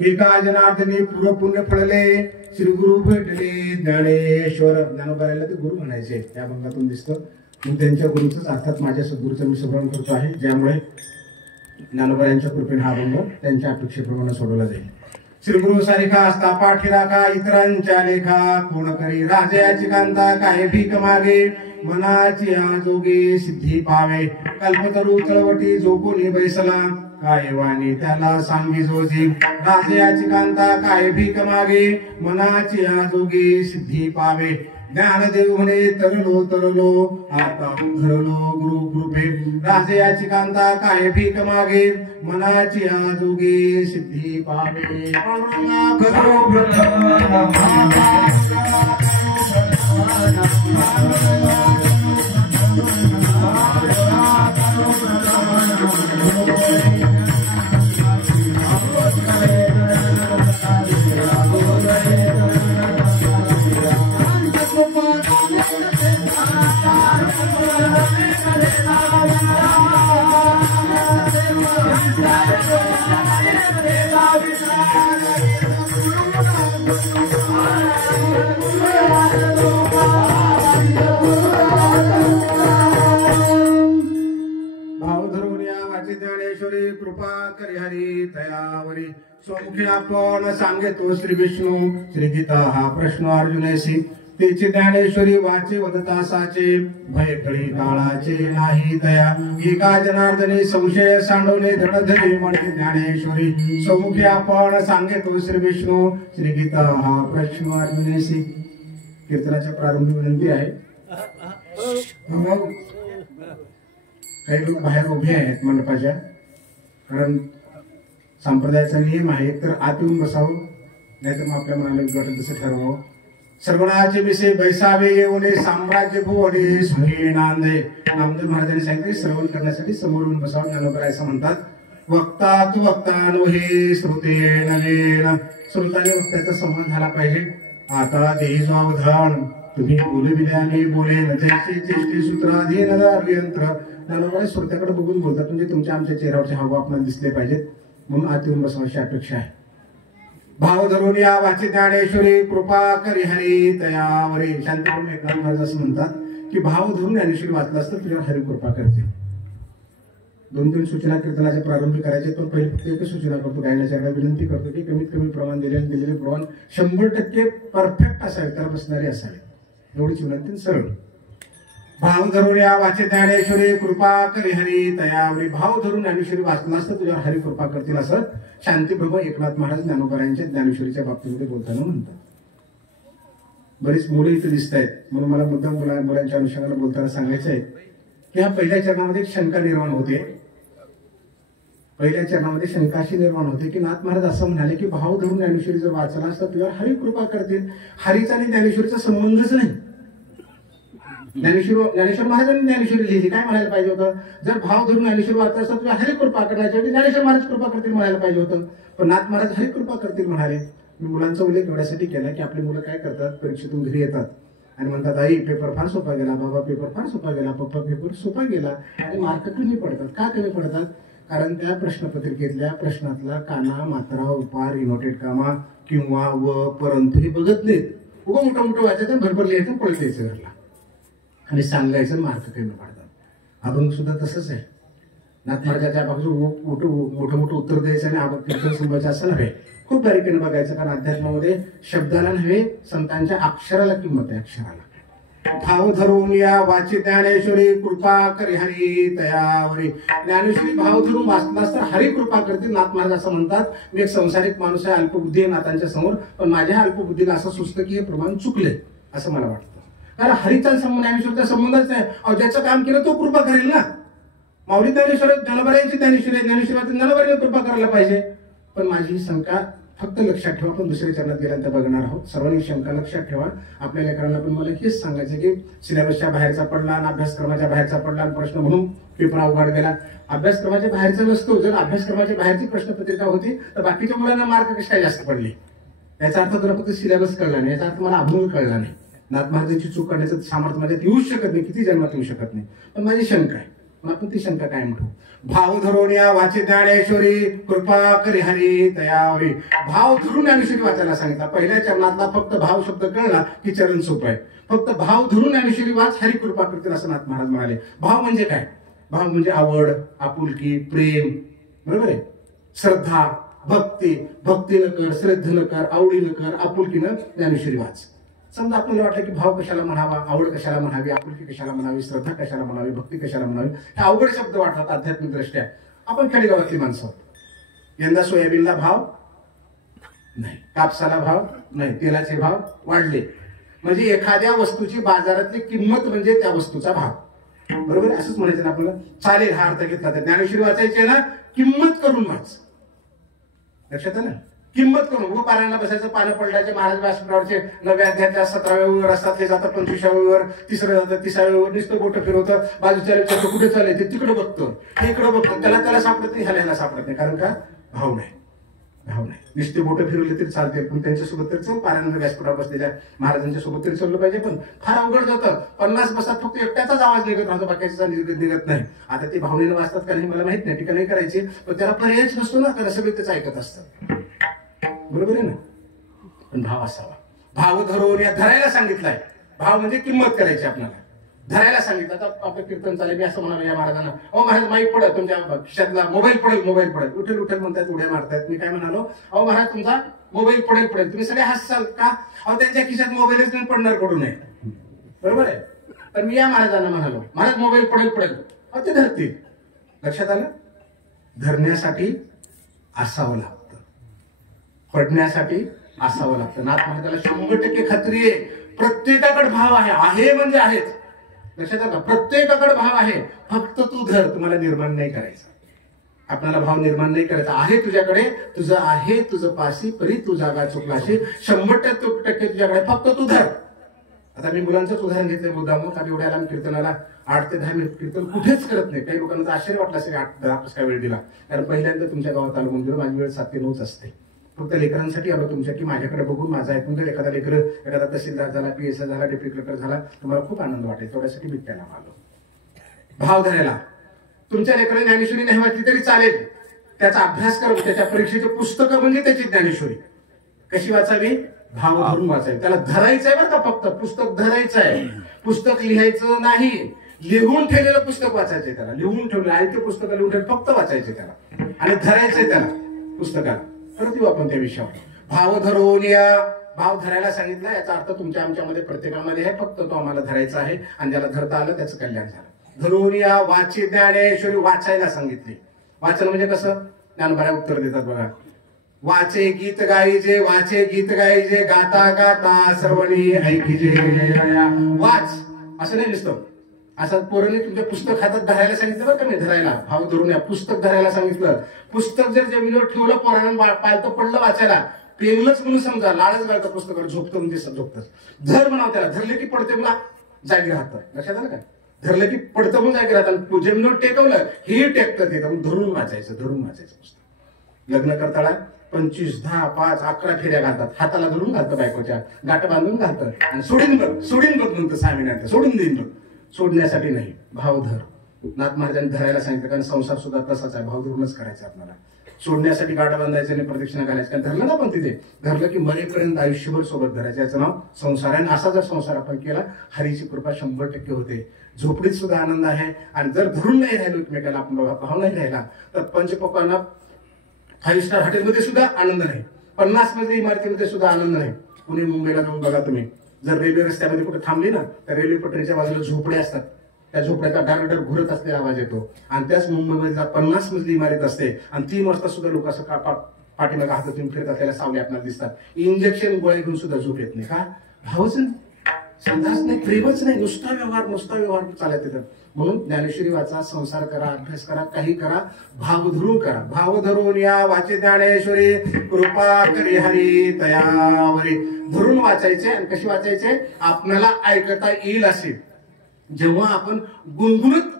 एका जनार्दनी पूर्व पुण्य फळले श्री गुरु भेटले ज्ञानेश्वर. ज्ञानोबारायला ते गुरु म्हणायचे, त्या अभंगातून दिसतं. मग त्यांच्या गुरुच अर्थात माझ्या सद्गुरूचं मी स्मरण करतो आहे, ज्यामुळे ज्ञानोबारायांच्या कृपेने हा अभंग त्यांच्या अपेक्षेप्रमाणे सोडवला जाईल. श्री गुरु सारिखा असता पाठी राखा इतरांच्या लेखा, कोण करी राजयाची कांता काय भीक मागे, मनाची आजोगे सिद्धी पावे, कल्पतरू चळवटी जो कोणी बैसला, काय वाणी त्याला सांगी जोजी, राजयाची कांता काय भीक मागे, मनाची आजोगे सिद्धी पावे, ज्ञानदेव म्हणे तरलो तरलो आता धरलो गुरु कृपे, राजयाची कांता काय भीक मागे, मनाची आजोगे सिद्धी पावे. ज्ञानेश्वरी कृपा करी हरी तयावरी, स्वमुखी आपण सांगे तो श्री विष्णू, श्री गीता हा प्रश्न अर्जुनेसी, तेची ज्ञानेश्वरी वाचे वदता साचे, भय कळी काळाचे नाही तया, एका जनार्दनी संशय सांडवले धडधरे म्हणे ज्ञानेश्वरी, स्वमुखी आपण सांगे तो श्री विष्णू, श्री गीता हा प्रश्न अर्जुनेसी. कीर्तनाच्या प्रारंभी विनंती आहे, काही लोक बाहेर उभे आहेत मंडपाच्या, कारण संप्रदायाचा नियम आहे, तर आत येऊन बसावं, नाहीतर मग आपल्या मनाला वाटेल तसं ठरवावं. सर्वनाचे विषय बैसावे येऊने साम्राज्य भुवने सुहे नांदे. नामदेव महाराजांनी सांगितले श्रवण करण्यासाठी समोर येऊन बसावं. ज्ञानोबा असं म्हणतात, वक्ता तू वक्ता नव्हे श्रोते नवेन, श्रोताने वक्त्याचा संवाद झाला पाहिजे. आता देही स्वावधान तुम्ही बोले विद्याने बोले नजरचे चेष्टे सूत्राधीन यंत्र. ज्ञानोबा श्रोत्याकडे बघून बोलतात, म्हणजे तुमच्या आमच्या चेहऱ्यावरचे हावभाव आपल्याला दिसले पाहिजेत, म्हणून आत येऊन बसवायची अपेक्षा आहे. भाव धरून या वाची ज्ञानेश्वरी कृपा करी हरी तयावरी. शांतपणे एकनाथ महाराज असं म्हणतात की भाव धरून ज्ञानेश्वरी वाचला असतं तुझ्यावर हरी कृपा करते. 2-3 सूचना कीर्तनाच्या प्रारंभी करायचे, पण पहिली फक्त एकच सूचना करतो, गायनाच्या विनंती करतो की कमीत कमी प्रमाण दिलेले प्रमाण 100% परफेक्ट असावे, त्याला बसणारे असावे, एवढीच विनंती. सरळ भाव धरून या वाचे ज्ञानेश्वरी कृपा करी हरी तयावरी. भाव धरून ज्ञानेश्वरी वाचला असतं तुझ्यावर हरी कृपा करतील, असं शांतीप्रभू एकनाथ महाराज ज्ञानोबारायांच्या ज्ञानेश्वरीच्या बाबतीमध्ये बोलताना म्हणतात. बरीच मुलं इथे दिसत आहेत, म्हणून मला मुद्दाम मुलांच्या अनुषंगाने बोलताना सांगायचं आहे की ह्या पहिल्या चरणामध्ये शंका निर्माण होते. पहिल्या चरणामध्ये शंका अशी निर्माण होते की नाथ महाराज असं म्हणाले की भाव धरून ज्ञानेश्वरी जर वाचला असतं तुझ्यावर हरी कृपा करतील. हरीचा आणि ज्ञानेश्वरीचा संबंधच नाही. ज्ञानेश्वर महाराजांनी ज्ञानेश्वरी लिहिली, काय म्हणायला पाहिजे होतं, जर भाव धरून ज्ञानेश्वरी वाचत असतात तुला हरी कृपा करण्यासाठी ज्ञानेश्वर महाराज कृपा करतील म्हणायला पाहिजे होतं, पण नाथ महाराज हरी कृपा करतील म्हणाले. मी मुलांचा उल्लेख एवढ्यासाठी केला की आपली मुलं काय करतात, परीक्षेतून घरी येतात आणि म्हणतात आई पेपर फार सोपा गेला, बाबा पेपर फार सोपा गेला, पप्पा पेपर सोपा गेला, आणि मार्क कमी पडतात. का कमी पडतात, कारण त्या प्रश्नपत्रिकेतल्या प्रश्नातला काना मात्रा उपार इनोटेड कामा किंवा व परंतु हे बघत नाहीत. उगा मोठं वाचायचं, भरभर लिहायचं, पळत यायचं घरला आणि सांगायचं, मार्क कमी पडतात. अभंग सुद्धा तसंच आहे. नाथ महाराजाच्या मोठं उत्तर द्यायचं आणि अभंग कीर्तन संभायचं असं नव्हे, खूप बारीकीने बघायचं, कारण अध्यात्मामध्ये शब्दाला नव्हे संतांच्या अक्षराला किंमत आहे, अक्षराला. भाव धरून या वाची ज्ञानेश्वरी कृपा करी हरी तयावरी. ज्ञानेश्वरी भाव धरून वाचलास तर हरी कृपा करतील. नाथ महाराज असं म्हणतात, मी एक संसारिक माणूस आहे, अल्पबुद्धी आहे नाथांच्या समोर, पण माझ्या अल्पबुद्धीला असं सुचतं की हे प्रमाण चुकले असं मला वाटतं. कारण हरीचा संबंध ज्ञानेश्वरीचा संबंधच नाही. अहो ज्याचं काम केलं तो कृपा करेल ना. माऊली ज्ञानेश्वर ज्ञानोबारायांची ज्ञानेश्वरी ज्ञानोबारांनी कृपा करायला पाहिजे. पण माझी शंका फक्त लक्षात ठेवा, आपण दुसऱ्या चरणात गेल्यानंतर बघणार आहोत. सर्वांनी शंका लक्षात ठेवा. आपल्या लेकरांना पण मला हेच सांगायचं की सिलेबसच्या बाहेरचा पडला आणि अभ्यासक्रमाच्या बाहेरचा पडला आणि प्रश्न म्हणून पेपर अवघड गेला. अभ्यासक्रमाच्या बाहेरचा नसतो. जर अभ्यासक्रमाच्या बाहेरची प्रश्नपत्रिका होती तर बाकीच्या मुलांना मार्क कसे काय जास्त पडले. याचा अर्थ तुला फक्त सिलेबस कळला नाही, याचा अर्थ मला अभंग कळला नाही. नाथ महाराजांची चूक करण्याचं सामर्थ्य माझ्यात येऊच शकत नाही, किती जन्मात येऊ शकत नाही. पण माझी शंका आहे पण आपण ती शंका कायम ठेवू. भाव धरून या वाचे ज्ञानेश्वरी कृपा करी हरी तयावरी. भाव धरून ज्ञानेश्वरी वाचायला सांगितला. पहिल्या चरणातला फक्त भाव शब्द कळला की चरण सोपं आहे. फक्त भाव धरून ज्ञानेश्वरी वाच, हरी कृपा करतील असं नाथ महाराज म्हणाले. भाव म्हणजे काय? भाव म्हणजे आवड, आपुलकी, प्रेम, बरोबर आहे, श्रद्धा, भक्ती. भक्तीनं कर, श्रद्धेनं कर, आवडीनं कर, आपुलकीनं ज्ञानेश्वरी वाच. समजा आपल्याला वाटलं की भाव कशाला म्हणावा, आवड कशाला म्हणावी, आपुलकी कशाला म्हणावी, श्रद्धा कशाला म्हणावी, भक्ती कशाला म्हणावी, हे अवघड शब्द वाटतात आध्यात्मिक दृष्ट्या. आपण खेडेगावातली माणसं. यंदा सोयाबीनला भाव नाही, कापसाला भाव नाही, तेलाचे भाव वाढले. म्हणजे एखाद्या वस्तूची बाजारातली किंमत म्हणजे त्या वस्तूचा भाव, बरोबर. असंच म्हणायचं ना आपल्याला. चालेल, हा अर्थ घेतला तर ज्ञानेश्वरी वाचायचे ना, किंमत करून वाच. लक्षात आलं? किंमत करून. व पारायणला बसायचं, पानं पलटायचे. महाराज व्यासपीठावरचे 9व्या अध्यायाच्या 17व्या वर असतात, ते जातात 25व्या वर, तिसरं जातं 30व्या वर, नुसतं बोटं फिरवतं, बाजूच्या विचारतो कुठे चालले, ते तिकडे बघतो, हे इकडे बघतो, त्याला सापडत नाही, ह्याला सापडत नाही. कारण का? भाव नाही. भाव नाही. नुसते बोटं फिरवले तरी चालते, पण त्यांच्यासोबत तरी चल. पारायणाला व्यासपीठावर बसलेल्या महाराजांच्या सोबत तरी चाललं पाहिजे. पण फार अवघड जातं. 50 बसात फक्त एकट्याचाच आवाज निघत राहतो, बाकीचा निघत नाही. आता ते भावनेनं वाचतात का नाही मला माहित नाही, टीका नाही करायची, पण त्याला पर्यायच नसतो ना, कारण सगळे त्याच ऐकत असतात, बरोबर आहे ना. पण भाव असावा. भाव धरून या धरायला सांगितलाय. भाव म्हणजे किंमत करायची आपल्याला, धरायला सांगितलं. आता आपलं कीर्तन चालेल, मी असं म्हणालो या महाराजांना, अहो महाराज माईक पडेल, तुमच्या खिशातला मोबाईल पडेल, मोबाईल पडेल. उठेल उठेल म्हणतात, उड्या मारतात. मी काय म्हणालो, अहो महाराज तुमचा मोबाईल पडेल पडेल. तुम्ही सगळे हसाल का? अहो त्यांच्या खिशात मोबाईलच नाही पडणार, कडू नये, बरोबर आहे. तर मी या महाराजांना म्हणालो, महाराज मोबाईल पडेल पडेल. अहो ते धरतील. लक्षात आलं? धरण्यासाठी असावं लागतं, पडण्यासाठी असावं लागतं. नाथ महाराजाला 100% खात्री आहे, प्रत्येकाकडे भाव आहे म्हणजे आहेच. लक्षात आलं? प्रत्येकाकडे भाव आहे, फक्त तू धर. तुम्हाला निर्माण नाही करायचा, आपल्याला भाव निर्माण नाही करायचा. आहे तुझ्याकडे, तुझं आहे, तुझं पाशी परी तू जागा चुकलाशी, 100% तुझ्याकडे, फक्त तू धर. आता मी मुलांचंच उदाहरण घेतलं मुद्दाम. कारण एवढ्या लांब कीर्तनाला 8 ते 10 मिनिट कीर्तन कुठेच करत नाही. काही लोकांना आश्चर्य वाटलं असेल 8-10 काय वेळ दिला. कारण पहिल्यांदा तुमच्या गावात आलो म्हणजे माझी वेळ 7 ते 9 असते. फक्त लेकरांसाठी आलो तुमच्या, की माझ्याकडे बघून माझा ऐकून जर एखादा लेकर, एखादा तहसीलदार झाला, PSI झाला, डेप्युटी कलेक्टर झाला, तुम्हाला खूप आनंद वाटेल. तेवढ्यासाठी मी त्याला आलो. भाव धरायला. तुमच्या लेकराने ज्ञानेश्वरी नाही वाचली तरी चालेल, त्याचा अभ्यास करून त्याच्या परीक्षेचे पुस्तकं म्हणजे त्याची ज्ञानेश्वरी कशी वाचावी? भाव धरून वाचावी. त्याला धरायचंय बरं का, फक्त पुस्तक धरायचं आहे, पुस्तक लिहायचं नाही. लिहून ठेवलेलं पुस्तक वाचायचंय त्याला, लिहून ठेवलेलं आहे ते पुस्तक लिहून ठेवलं, फक्त वाचायचे त्याला आणि धरायचंय त्याला पुस्तकाला. परत येऊ आपण त्या विषयावर. भाव धरून या. भाव धरायला सांगितला, याचा अर्थ तुमच्या आमच्यामध्ये प्रत्येकामध्ये आहे, फक्त तो आम्हाला धरायचा आहे. आणि ज्याला धरता आलं त्याचं कल्याण झालं. धरून या वाची ज्ञानेश्वरी. वाचायला सांगितले. वाचन म्हणजे कसं? ज्ञानोबा उत्तर देतात बघा. वाचे गीत गाईजे, वाचे गीत गाईजे, गाता गाता सर्वणी ऐकिजे. वाच असं नाही दिसतं. असं पोरांनी तुमच्या पुस्तक हातात धरायला सांगितलं बरं का, मी धरायला. भाव धरून या. पुस्तक धरायला सांगितलं. पुस्तक जर जमिनीवर ठेवलं, पोरांना पालतं पडलं वाचायला, पेंगलंच म्हणून समजा, लाळच गाळतं पुस्तकावर, झोपतं म्हणजे झोपतच. धर म्हणावं त्याला. धरले की पडते मला जागी राहतं. लक्षात आलं का? धरलं की पडतं म्हणून जागी राहतं. जमिनीवर टेकवलं हे टेकतं ते. धरून वाचायचं, धरून वाचायचं पुस्तक. लग्न करताना 25, 10, 5, 11 फेऱ्या घालतात. हाताला धरून घालतं, बायकोच्या गाठ बांधून घालतं आणि सोडून बघ, सोडून बघ म्हणतं 6 महिन्यात, सोडून देईन बघ. सोडण्यासाठी नाही, भाव धर. नाथ महाराजांनी धरायला सांगितलं, कारण संसार सुद्धा तसाच आहे, भाव धरूनच करायचा आपल्याला. सोडण्यासाठी गाडा बांधायचं आणि प्रदक्षिणा घालायचं. कारण धरलं ना, पण तिथे धरलं की मरेपर्यंत आयुष्यभर सोबत धरायचं. याचं नाव संसार आहे. असा जर संसार आपण केला, हरीची कृपा 100% होते. झोपडीत सुद्धा आनंद आहे. आणि जर धरून नाही राहिलो एकमेकाला, आपण भाव नाही राहिला, तर पंचपक्वांना 5 स्टार हॉटेलमध्ये सुद्धा आनंद नाही, 50 मजली इमारतीमध्ये सुद्धा आनंद नाही. पुणे मुंबईला जाऊन बघा तुम्ही, जर रेल्वे रस्त्यामध्ये कुठे थांबली ना, तर रेल्वे पटरीच्या बाजूला झोपड्या असतात. त्या झोपड्याचा डारडर घुरत असलेला आवाज येतो. आणि त्याच मुंबईमध्ये 50 मजली इमारत असते आणि 3 वाजता सुद्धा लोक असं पाठीमागे हातातून फिरत असलेल्या सावल्या आपल्याला दिसतात. इंजेक्शन गोळ्या घेऊन सुद्धा झोप येत नाही. का? भावच नाही, संदास नाही, प्रेमच नाही, नुसता व्यवहार चालत येतात. म्हणून ज्ञानेश्वरी वाचा, संसार करा, अभ्यास करा, काही करा, भाव धरून करा. भाव धरून या वाचे ज्ञानेश्वरी कृपा करी हरी तयावरी. धरून वाचायचे. आणि कशी वाचायचे? आपल्याला ऐकता येईल असे. जेव्हा आपण गुणगुणत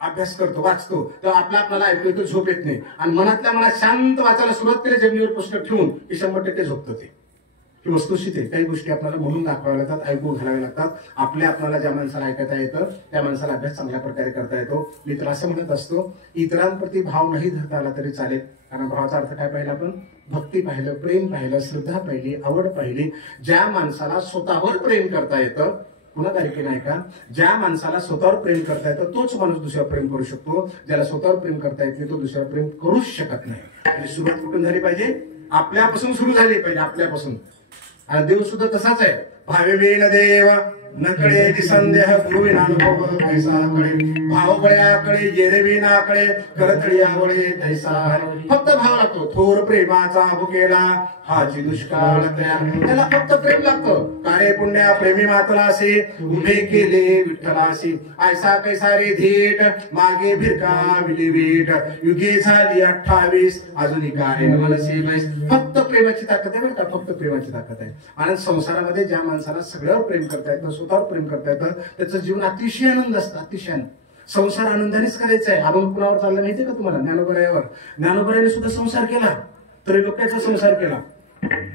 अभ्यास करतो, वाचतो, तेव्हा आपल्याला ऐकू येतो, झोप येत नाही. आणि मनातल्या मनात शांत वाचायला सुरुवात केली, जमिनीवर पुस्तक ठेवून, की 100% झोपतं ते. ही वस्तुस्थिती आहे. काही गोष्टी आपल्याला म्हणून दाखवाव्या लागतात, ऐकू घालाव्या लागतात. आपल्याला ज्या माणसाला ऐकता येतं त्या माणसाला अभ्यास चांगल्या प्रकारे करता येतो. मी तर असं म्हणत असतो, इतरांप्रती भाव नाही धरता आला तरी चालेल, कारण भावाचा अर्थ काय पाहिला आपण? भक्ती पाहिलं, प्रेम पाहिलं, श्रद्धा पाहिली, आवड पाहिली. ज्या माणसाला स्वतःवर प्रेम करता येतं, पुन्हा तारीख नाही का, ज्या माणसाला स्वतःवर प्रेम करता येतं तोच माणूस दुसऱ्यावर प्रेम करू शकतो. ज्याला स्वतःवर प्रेम करता येत नाही तो दुसऱ्यावर प्रेम करूच शकत नाही. आणि सुरुवात कुठून झाली पाहिजे? आपल्यापासून सुरू झाली पाहिजे, आपल्यापासून. आणि देव सुद्धा तसाच आहे. भावेन देव नकडे दिसंदेह गुरुविनानुभव कैसा कळे, भाव गळ्याकडे येरविनाकडे करतळियाकडे तैसा. फक्त भाव लागतो. थोर प्रेमाचा भुकेला हाची दुष्काळ त्याला फक्त प्रेम लागतं. कार्य पुण्या प्रेमी मातलासी उभे केले विठ्ठलासी, ऐसा कैसा रे धीट मागे भिरका विलीवीट, युगे झाली 28 अजूनही काय मनसे बैस. फक्त प्रेमाची ताकद आहे बरं का, फक्त प्रेमाची ताकद आहे. आणि संसारामध्ये ज्या माणसाला सगळं प्रेम करता येतं, स्वतःवर प्रेम करता येतं, त्याचं जीवन अतिशय आनंद असतं, अतिशय आनंद. संसार आनंदानेच करायचा आहे. आपण कुणावर चाललं माहितीये का तुम्हाला? ज्ञानोबरायावर. ज्ञानोबरायाने सुद्धा संसार केला, त्रैलोक्याचा संसार केला.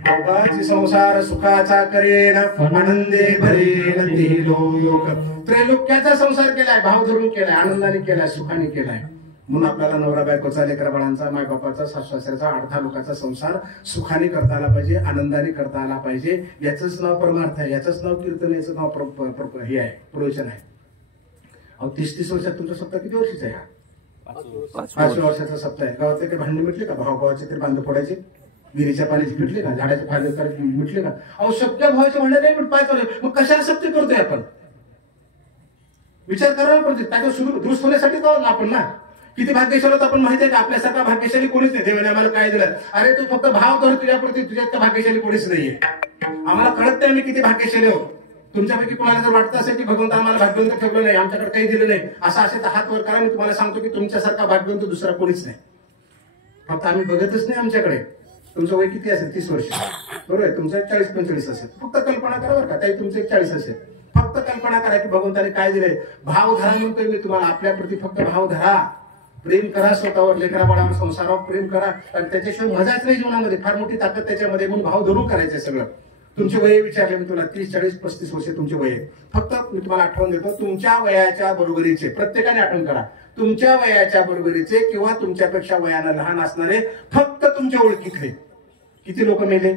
अवघाची संसार सुखाचा करेन आनंदे भरेन ते लोक. त्रैलोक्याचा संसार केलाय, भाव धरून केलाय, आनंदाने केलाय, सुखाने केलाय. म्हणून आपल्याला नवरा बायकोचा, लेकरा बाळांचा, माय बापाचा, सासू सासऱ्याचा, अर्धा लोकांचा संसार सुखाने करता आला पाहिजे, आनंदाने करता आला पाहिजे. याचंच नाव परमार्थ आहे, याचंच नाव कीर्तन, याचं नाव हे आहे, प्रवचन आहे. अहो 30-30 वर्षात तुमचा सप्ताह किती वर्षाचा आहे? 5 वर्षाचा सप्ताह आहे. गावातले काही भांडणे मिटले का? भावाचे तरी बांध फोडायचे, विहिरीच्या पाण्याची मिटले का? झाडाचे फायदे मिटले का? अहो सगळ्या भावाचे भांडे नाही मिटपायचं. मग कशाला सत्य करतोय आपण? विचार करायला पाहिजे. त्याच्या सुरू दुरुस्त होण्यासाठी जाऊ ना आपण ना. किती भाग्यशाली होत आपण माहिती आहे का? आपल्यासारखा भाग्यशाली कोणीच नाही. देवाने आम्हाला काय दिलं? अरे तू फक्त भाव धर, तुझ्याप्रती तुझ्यात भाग्यशाली कोणीच नाहीये. आम्हाला कळत नाही आम्ही किती भाग्यशाली आहोत. तुमच्यापैकी कोणाला जर वाटतं असेल की भगवंत आम्हाला भाग्यवंत ठेवलं नाही, आमच्याकडे काही दिलं नाही, असं असेल तर हात वर करा. मी तुम्हाला सांगतो की तुमच्यासारखा भाग्यवंत दुसरा कोणीच नाही. फक्त आम्ही बघतच नाही आमच्याकडे. तुमचं वय किती असेल? 30 वर्ष, बरोबर आहे. तुमचं 40-45 असेल. फक्त कल्पना करा बरं का, ताई तुमचं 40 असेल. फक्त कल्पना करा की भगवंताने काय दिलंय. भाव धरा म्हणतोय मी तुम्हाला. आपल्याप्रती फक्त भाव धरा, प्रेम करा, स्वतःवर, लेकरा बाळावर, संसारावर प्रेम करा. आणि त्याच्याशिवाय मजाच नाही जीवनामध्ये. फार मोठी ताकद त्याच्यामध्ये. म्हणून भाव धरून करायचंय सगळं. तुमचे वय विचारले मी तुला, 30, 40, 35 वर्ष तुमचे वय आहे. फक्त मी तुम्हाला आठवण देतो, तुमच्या वयाच्या बरोबरीचे, प्रत्येकाने आठवण करा, तुमच्या वयाच्या बरोबरीचे किंवा तुमच्यापेक्षा वयानं लहान असणारे फक्त तुमच्या ओळखीतले किती लोक मेले?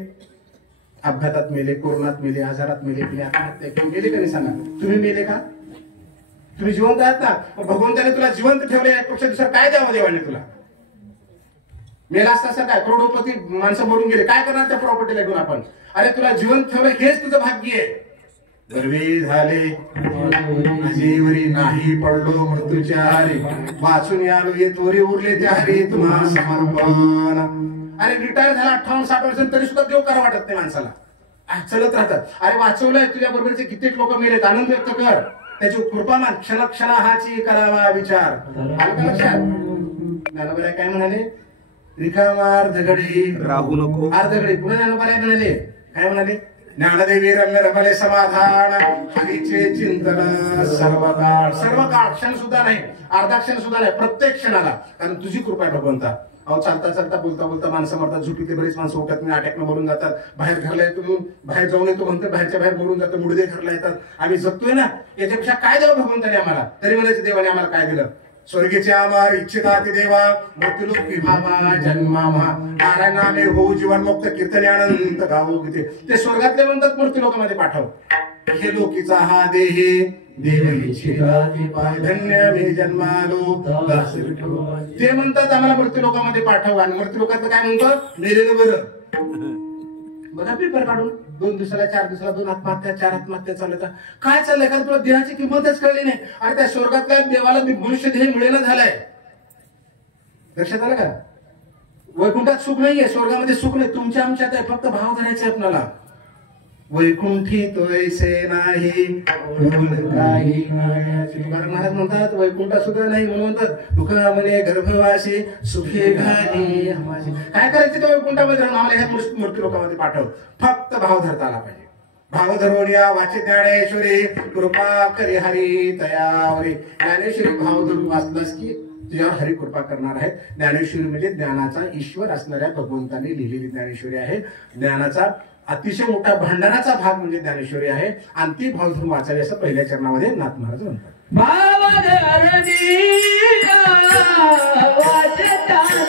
अपघातात मेले, कोरोनात मेले, आजारात मेले, तुम्ही आत्महत्या केली, मेले का नाही सांगा? तुम्ही मेले का? तुम्ही जिवंत आहात ना? भगवंताने तुला जिवंत ठेवले, यापेक्षा दुसरं काय द्यावं देवाने तुला? मेला असता काय? करोडोपती माणसं मरून गेले, काय करणार त्या प्रॉपर्टीला घेऊन आपण? अरे तुला जिवंत ठेवलं हेच तुझं भाग्य आहे. गर्वी झाले जीवरी नाही पडलो मृत्यूच्या हारी, वाचून आलो ये तोरी उरले त्या हरी तुम्हा समर्पण. अरे रिटायर झाला 58-60 वर्ष तरी सुद्धा देव करा वाटत नाही माणसाला. चलत राहतात. अरे वाचवलंय, तुझ्या बरोबरचे कित्येक लोक मेलेत, आनंद व्यक्त कर, त्याची कृपामान क्षण हाची करावा विचार. आलं लक्षात? ज्ञानोबा काय म्हणाले? रिकामा अर्धघडी राहू नको अर्धघडी. पुढे ज्ञानोबा म्हणाले, काय म्हणाले? ज्ञानदेवी रमले समाधान हरीचे चिंतन सर्व काळ क्षण सुद्धा नाही, अर्धा क्षण सुद्धा नाही, प्रत्येक क्षणाला. कारण तुझी कृपा आहे भगवंता. अहो चालता चालता बोलता बोलता माणसं मरतात, झुटीतले बरेच माणसं उठत नाही, अटॅकनं मरून जातात. बाहेर घरला येतो, बाहेर जाऊन येतो म्हणतो, बाहेरच्या बाहेर मरून जातं, मुडदे घरला येतात. आम्ही जगतोय ना, याच्यापेक्षा काय द्यावं भगवंताने आम्हाला? तरी म्हणायचं देवाने आम्हाला काय दिलं? स्वर्गीचे आमार इच्छिता ते देवा मृत्यूलोक विभावा जन्मामा नारायणाने हो जीवन मुक्त कीर्तने अनंत गावो गीते. ते स्वर्गातले म्हणतात मृत्यूलोकामध्ये पाठव. हे लोकीचा हा देहे देव इच्छिता ते पाय धन्य मी जन्मालो. ते म्हणतात आम्हाला मृत्यूलोकामध्ये पाठव. आणि मृत्यूलोकाचं काय म्हणतो? मेलेलं बरं. बघा पेपर काढून 2 दिवसाला 4 दिवसाला 2 आत्महत्या 4 आत्महत्या चालतात. काय चाललंय? कारण तुला देहाची किंमतच कळली नाही. आणि त्या स्वर्गातल्या देवाला मनुष्य देह मिळेना झालाय. लक्षात आलं का? वैकुंठात सुख नाहीये, स्वर्गामध्ये सुख नाही. तुमच्या आमच्यात आहे, फक्त भाव धरायचे आपल्याला. वैकुंठी तोयसे नाही काही महाराज म्हणतात वैकुंठ सुद्धा नाही, म्हणून म्हणतात दुखा म्हणे गर्भवासी सुखे घाली. काय करायचं त्या वैकुंठामध्ये राहून? आम्हाला ह्या मृत्यू लोकांमध्ये पाठव. फक्त भाव धरता आला पाहिजे. भाव धरून या वाचे ज्ञानेश्वरी कृपा करी हरी तयावरी. ज्ञानेश्वरी भाव धरून वाचलास की तुझ्यावर हरिकृपा करणार आहे. ज्ञानेश्वरी म्हणजे ज्ञानाचा ईश्वर असणाऱ्या भगवंताने लिहिलेली ज्ञानेश्वरी आहे. ज्ञानाचा अतिशय मोठा भांडाराचा भाग म्हणजे ज्ञानेश्वरी आहे. आणि ती भावधर्म वाचावी असं पहिल्या चरणामध्ये नाथ महाराज म्हणतात. भावधरणी वाचताना